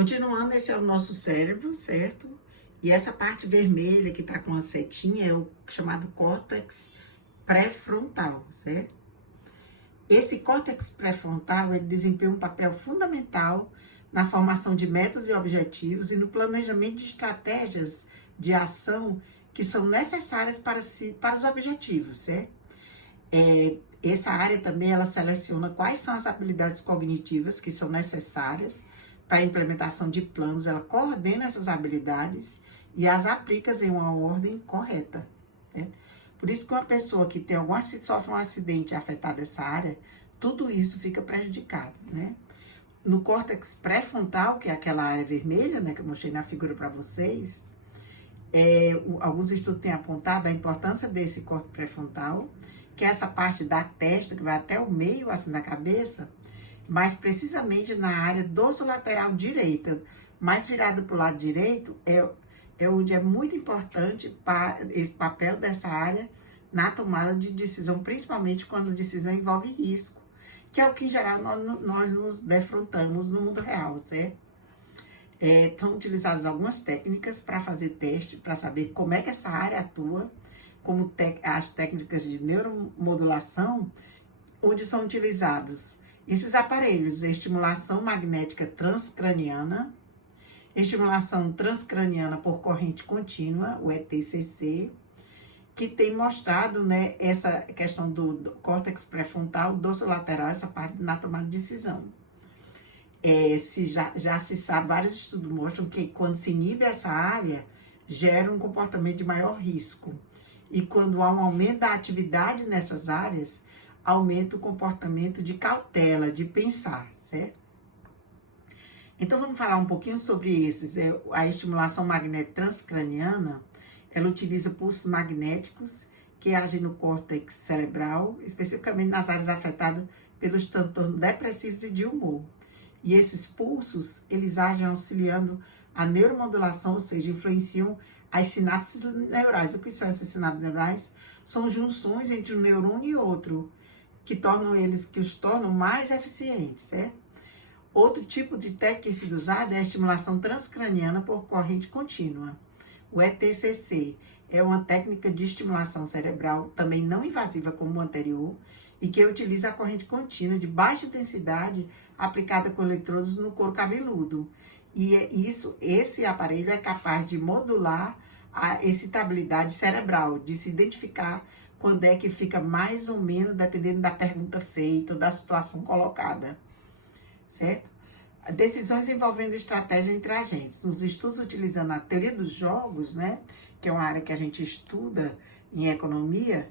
Continuando, esse é o nosso cérebro, certo? E essa parte vermelha que está com a setinha é o chamado córtex pré-frontal, certo? Esse córtex pré-frontal, ele desempenha um papel fundamental na formação de metas e objetivos e no planejamento de estratégias de ação que são necessárias para os objetivos, certo? Essa área também, ela seleciona quais são as habilidades cognitivas que são necessárias para a implementação de planos, ela coordena essas habilidades e as aplica em uma ordem correta, né? Por isso que uma pessoa que tem sofre um acidente afetado dessa área, tudo isso fica prejudicado, né? No córtex pré-frontal, que é aquela área vermelha, né, que eu mostrei na figura para vocês, alguns estudos têm apontado a importância desse córtex pré-frontal, que é essa parte da testa, que vai até o meio, assim, da cabeça, mas precisamente na área dorsolateral direita, mais virado para o lado direito, é onde é muito importante para esse papel dessa área na tomada de decisão, principalmente quando a decisão envolve risco, que é o que em geral nós nos defrontamos no mundo real, certo? Estão utilizadas algumas técnicas para fazer teste, para saber como é que essa área atua, como as técnicas de neuromodulação, onde são utilizados esses aparelhos, a estimulação magnética transcraniana, estimulação transcraniana por corrente contínua, o ETCC, que tem mostrado, né, essa questão do córtex pré-frontal, dorsolateral, essa parte na tomada de decisão. Já se sabe, vários estudos mostram que quando se inibe essa área, gera um comportamento de maior risco. E quando há um aumento da atividade nessas áreas, aumenta o comportamento de cautela, de pensar, certo? Então, vamos falar um pouquinho sobre esses. A estimulação magnética transcraniana, ela utiliza pulsos magnéticos que agem no córtex cerebral, especificamente nas áreas afetadas pelos transtornos depressivos e de humor. E esses pulsos, eles agem auxiliando a neuromodulação, ou seja, influenciam as sinapses neurais. O que são essas sinapses neurais? São junções entre um neurônio e outro, que os tornam mais eficientes, certo? Outro tipo de técnica que é sido usada é a estimulação transcraniana por corrente contínua. O ETCC é uma técnica de estimulação cerebral também não invasiva como o anterior e que utiliza a corrente contínua de baixa intensidade aplicada com eletrodos no couro cabeludo. E esse aparelho é capaz de modular a excitabilidade cerebral, de se identificar quando é que fica mais ou menos, dependendo da pergunta feita ou da situação colocada, certo? Decisões envolvendo estratégia entre agentes. Nos estudos utilizando a teoria dos jogos, né, que é uma área que a gente estuda em economia,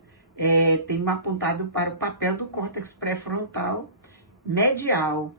tem apontado para o papel do córtex pré-frontal medial,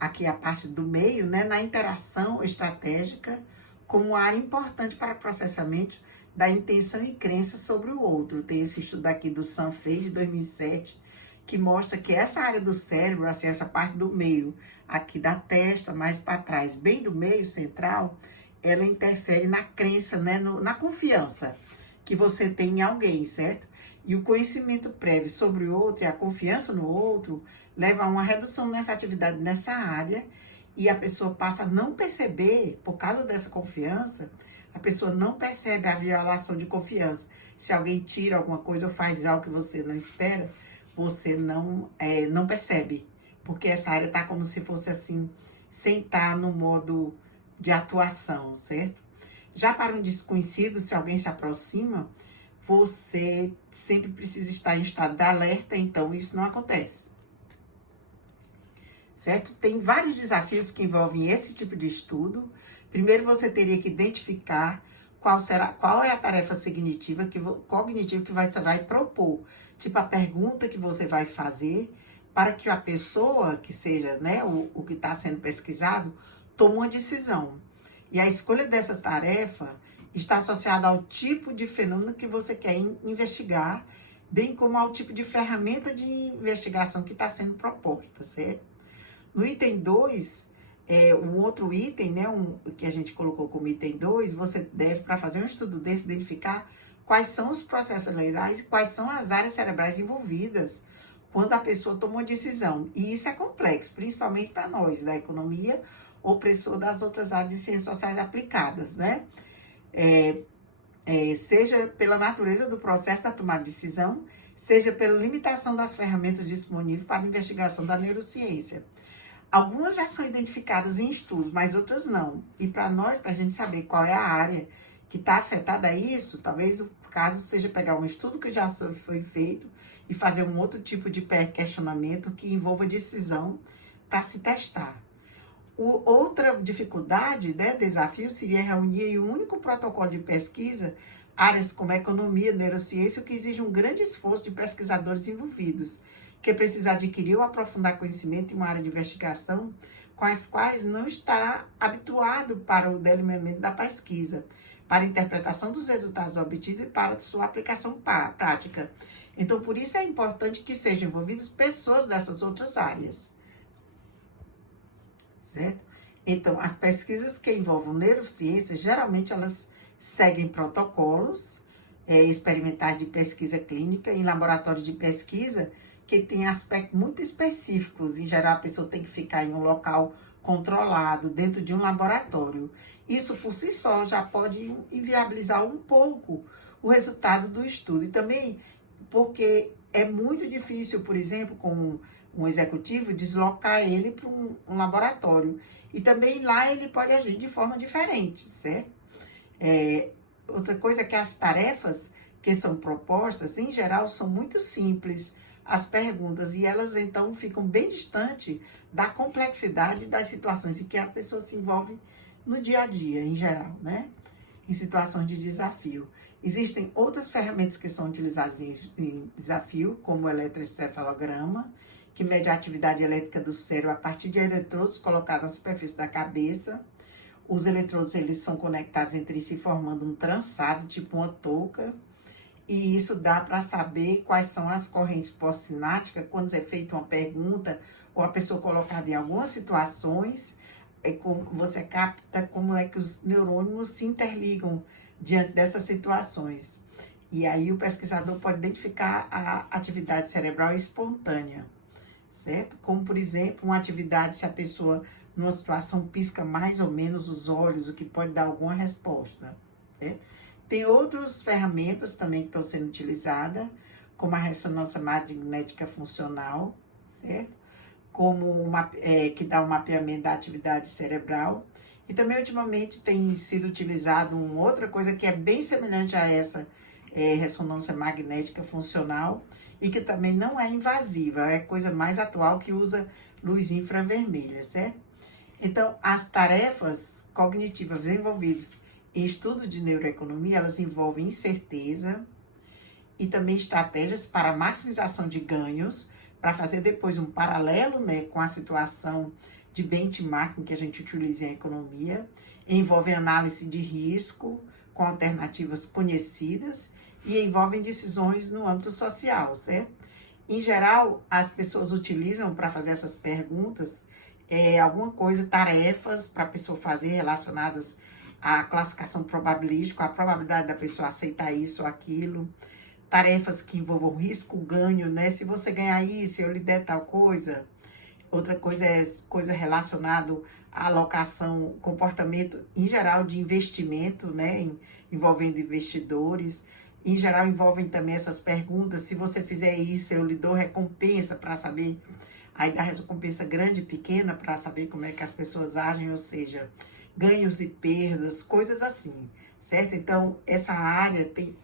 aqui a parte do meio, né, na interação estratégica, como área importante para processamento da intenção e crença sobre o outro. Tem esse estudo aqui do Sanfei, de 2007, que mostra que essa área do cérebro, assim, essa parte do meio, aqui da testa, mais para trás, bem do meio central, ela interfere na crença, né, na confiança que você tem em alguém, certo? E o conhecimento prévio sobre o outro e a confiança no outro leva a uma redução nessa atividade nessa área e a pessoa passa a não perceber, por causa dessa confiança, a pessoa não percebe a violação de confiança. Se alguém tira alguma coisa ou faz algo que você não espera, você não percebe, porque essa área está como se fosse assim, sem estar no modo de atuação, certo? Já para um desconhecido, se alguém se aproxima, você sempre precisa estar em estado de alerta, então isso não acontece, certo? Tem vários desafios que envolvem esse tipo de estudo. Primeiro, você teria que identificar qual é a tarefa cognitiva que você vai propor, tipo a pergunta que você vai fazer para que a pessoa, que seja, né, o que está sendo pesquisado, tome uma decisão. E a escolha dessa tarefa está associada ao tipo de fenômeno que você quer investigar, bem como ao tipo de ferramenta de investigação que está sendo proposta, certo? No item 2, um outro item, né, que a gente colocou como item 2, você deve, para fazer um estudo desse, identificar quais são os processos cerebrais, quais são as áreas cerebrais envolvidas quando a pessoa toma uma decisão. E isso é complexo, principalmente para nós, da economia opressor das outras áreas de ciências sociais aplicadas, né? Seja pela natureza do processo da tomada de decisão, seja pela limitação das ferramentas disponíveis para a investigação da neurociência. Algumas já são identificadas em estudos, mas outras não. E para nós, para a gente saber qual é a área que está afetada a isso, talvez o caso seja pegar um estudo que já foi feito e fazer um outro tipo de questionamento que envolva decisão para se testar. Outra dificuldade, né, desafio, seria reunir em um único protocolo de pesquisa áreas como economia, neurociência, o que exige um grande esforço de pesquisadores envolvidos, que precisa adquirir ou aprofundar conhecimento em uma área de investigação com as quais não está habituado para o delineamento da pesquisa, para a interpretação dos resultados obtidos e para sua aplicação prática. Então, por isso é importante que sejam envolvidas pessoas dessas outras áreas. Certo? Então, as pesquisas que envolvam neurociência, geralmente elas seguem protocolos experimentais de pesquisa clínica em laboratórios de pesquisa que tem aspectos muito específicos. Em geral, a pessoa tem que ficar em um local controlado, dentro de um laboratório. Isso, por si só, já pode inviabilizar um pouco o resultado do estudo. E também porque é muito difícil, por exemplo, com um executivo, deslocar ele para um laboratório. E também lá ele pode agir de forma diferente, certo? Outra coisa é que as tarefas que são propostas, em geral, são muito simples, as perguntas, e elas, então, ficam bem distantes da complexidade das situações em que a pessoa se envolve no dia a dia, em geral, né? Em situações de desafio. Existem outras ferramentas que são utilizadas em desafio, como o eletroencefalograma, que mede a atividade elétrica do cérebro a partir de eletrodos colocados na superfície da cabeça. Os eletrodos, eles são conectados entre si, formando um trançado, tipo uma touca. E isso dá para saber quais são as correntes pós-sinápticas, quando é feita uma pergunta, ou a pessoa colocada em algumas situações, você capta como é que os neurônios se interligam diante dessas situações. E aí o pesquisador pode identificar a atividade cerebral espontânea, certo? Como, por exemplo, uma atividade, se a pessoa, numa situação, pisca mais ou menos os olhos, o que pode dar alguma resposta, certo? Tem outras ferramentas também que estão sendo utilizadas, como a ressonância magnética funcional, certo? Que dá um mapeamento da atividade cerebral. E também, ultimamente, tem sido utilizado uma outra coisa que é bem semelhante a essa ressonância magnética funcional e que também não é invasiva, é coisa mais atual que usa luz infravermelha, certo? Então, as tarefas cognitivas envolvidas em estudo de neuroeconomia, elas envolvem incerteza e também estratégias para maximização de ganhos, para fazer depois um paralelo, né, com a situação de benchmarking que a gente utiliza em economia, envolve análise de risco com alternativas conhecidas e envolvem decisões no âmbito social, certo? Em geral, as pessoas utilizam para fazer essas perguntas alguma coisa, tarefas para a pessoa fazer relacionadas à classificação probabilística, a probabilidade da pessoa aceitar isso ou aquilo, tarefas que envolvam risco, ganho, né? Se você ganhar isso, eu lhe der tal coisa. Outra coisa é coisa relacionada à alocação, comportamento em geral de investimento, né? Envolvendo investidores. Em geral, envolvem também essas perguntas. Se você fizer isso, eu lhe dou recompensa para saber. Aí dá recompensa grande e pequena para saber como é que as pessoas agem, ou seja, ganhos e perdas, coisas assim, certo? Então, essa área tem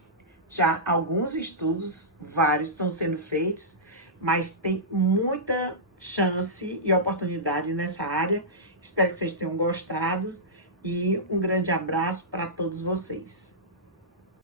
já alguns estudos, vários estão sendo feitos, mas tem muita chance e oportunidade nessa área. Espero que vocês tenham gostado e um grande abraço para todos vocês.